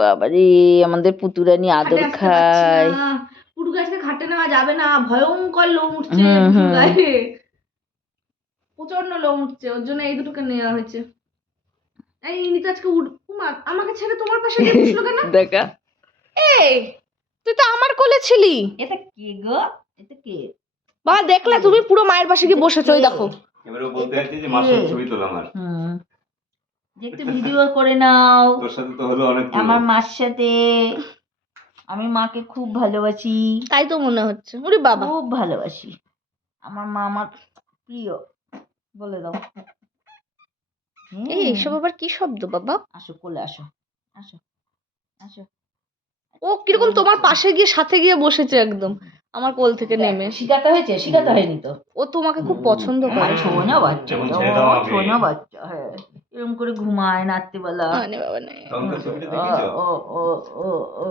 বাবারে আমাদের পুতুরানি আদর খায়। পুটু গাছকে খাটে নেওয়া যাবে না, ভয়ঙ্কর লোম উঠছে পুটুর গায়ে, প্রচন্ড লোম উঠছে, ওর জন্য এই দুটোকে নেওয়া হয়েছে। এই নিতা আজকে আমাকে ছেড়ে তোমার পাশে গিয়ে বসলো কেন? দেখা এই তুই তো আমার কোলে ছিলি। এটা কে গো? এটা কে? বা দেখলে তুমি পুরো মায়ের পাশে গিয়ে বসেছো, ওই দেখো। এবারে বলতে যাচ্ছি যে মার সাথে ছবি তোলা আমার। যে একটু ভিডিও করে নাও। তোর সাথে তো হলো অনেক। আমার মার সাথে, আমি মাকে খুব ভালোবাসি। তাই তো মনে হচ্ছে। ওরে বাবা, খুব ভালোবাসি। আমার মা আমার প্রিয়। বলে দাও। এই এসব আবার কি শব্দ বাবা? আসো কোলে আসো, আসো আসো। ও কিরকম তোমার পাশে গিয়ে সাথে গিয়ে বসেছে একদম আমার কোল থেকে নেমে। শিখাতে হয়েছে? শিখাতে হয়নি তো। ও তোমাকে খুব পছন্দ করে। ছোনা বাচ্চা, যেমন ছেড়ে দাও আমাকে। ছোনা বাচ্চা, হ্যাঁ এরকম করে ঘুমায় রাত্রিবেলা। না বাবা না। তখনকার ছবিটা দেখেছো? ও ও ও ও ও